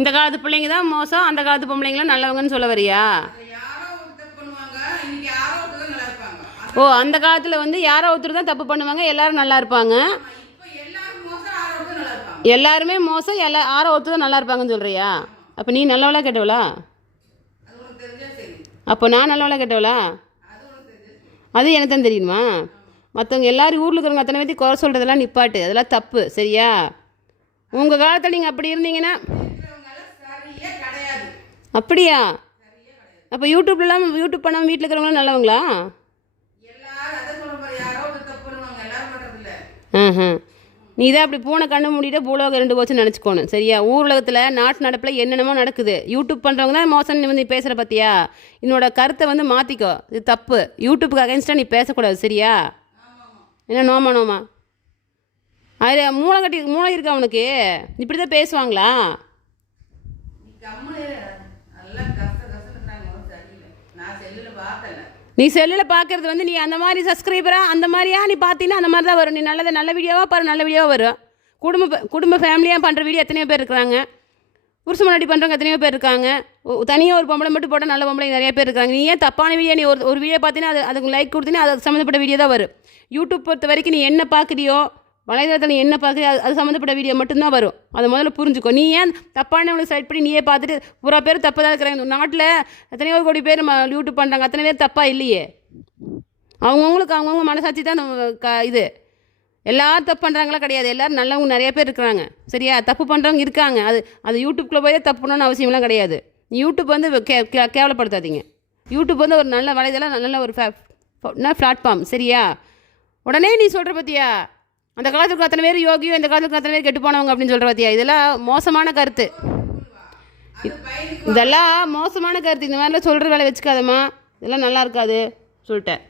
இந்த காலத்து பிள்ளைங்க தான் மோசம், அந்த காலத்து பொம்பளைங்களாம் நல்லவங்கன்னு சொல்ல வரியா? ஓ, அந்த காலத்தில் வந்து யாரோ ஒருத்தர் தான் தப்பு பண்ணுவாங்க, எல்லாரும் நல்லா இருப்பாங்க. எல்லாருமே மோசம், யாரோ ஒருத்தர் தான் நல்லா இருப்பாங்கன்னு சொல்கிறியா? அப்போ நீ நல்லவளா கெட்டவளா? அப்போ நான் நல்லவளா கெட்டவளா? அது எனக்கு தான் தெரியுமா? மற்றவங்க எல்லாரும் ஊரில் இருக்கிறவங்க அத்தனை பேர்த்தி குறை சொல்கிறதெல்லாம் நிப்பாட்டு, அதெல்லாம் தப்பு. சரியா? உங்கள் காலத்தில் நீங்கள் அப்படி இருந்தீங்கன்னா அப்படியா? அப்போ யூடியூப் பண்ணாமல் வீட்டில் இருக்கிறவங்களாம் நல்லவங்களா? நீ தான் அப்படி பூனை கண்ணு மூடிட்டு பூலோகம் 2 போச்சுன்னு நினச்சிக்கோணும். சரியா? ஊர்லகத்தில் நாட்டு நடப்பில் என்னென்னமோ நடக்குது. யூடியூப் பண்ணுறவங்க தான் மோசம் வந்து பேசுகிற பார்த்தியா? என்னோட கருத்தை வந்து மாற்றிக்கோ. இது தப்பு. யூடியூப்புக்கு அகைன்ஸ்டாக நீ பேசக்கூடாது. சரியா? என்ன நோமா அது மூளை இருக்கா அவனுக்கு? இப்படி தான் பேசுவாங்களா? நீ செல்லில் பார்க்குறது வந்து நீ அந்த மாதிரி சப்ஸ்கிரைபராக அந்த மாதிரியா நீ பார்த்தீங்கன்னா அந்த மாதிரி தான் வரும். நீ நல்ல வீடியோவாக பாரு, நல்ல வீடியோவாக வரும். குடும்ப ஃபேமிலியாக பண்ணுற வீடியோ எத்தனையோ பேர் இருக்கிறாங்க. புருஷ முன்னாடி பண்ணுறவங்க எத்தனையோ பேர் இருக்காங்க. தனியாக ஒரு பொம்பளை மட்டும் போட்டால் நல்ல பொம்பளை நிறைய பேர் இருக்காங்க. நீ ஏன் தப்பான வீடியோ? நீ ஒரு வீடியோ பார்த்தீங்கன்னா அதுக்கு லைக் கொடுத்தீங்கன்னா அது சம்மந்தப்பட்ட வீடியோ தான் வரும். யூடியூப் பொறுத்த வரைக்கும் நீ என்ன பார்க்குறியோ, வலைதளத்தில் நீ என்ன பார்க்குறியோ அது சம்மந்தப்பட்ட வீடியோ மட்டும்தான் வரும். அதை முதல்ல புரிஞ்சுக்கோ. நீ ஏன் தப்பானவங்களை சைட் பண்ணி நீயே பார்த்துட்டு பூரா பேர் தப்பு தான் இருக்கிறாங்க. நாட்டில் எத்தனையோ கோடி பேர் யூடியூப் பண்ணுறாங்க, அத்தனை பேர் தப்பாக இல்லையே. அவங்கவுங்க மனசாட்சி தான் இது. எல்லோரும் தப்பு பண்ணுறாங்களா? கிடையாது. எல்லோரும் நல்லவங்க நிறைய பேர் இருக்கிறாங்க. சரியா? தப்பு பண்ணுறவங்க இருக்காங்க. அது யூடியூப்பில் போய் தப்பு பண்ணணும்னு அவசியம்லாம் கிடையாது. யூடியூப் வந்து கேவலப்படுத்தாதீங்க. யூடியூப் வந்து ஒரு நல்ல வலைதளம், நல்ல ஒரு பிளாட்ஃபார்ம். சரியா? உடனே நீ சொல்கிற பார்த்தியா, அந்த காலத்துக்கு அத்தனை பேர் யோகியோ, இந்த காலத்துக்கு அத்தனை பேர் கெட்டு போனவங்க அப்படின்னு சொல்கிற பார்த்தியா? இதெல்லாம் மோசமான கருத்து. இதெல்லாம் மோசமான கருத்து. இந்த மாதிரிலாம் சொல்கிற வேலை வச்சுக்காதம்மா. இதெல்லாம் நல்லா இருக்காது சொல்லிட்டேன்.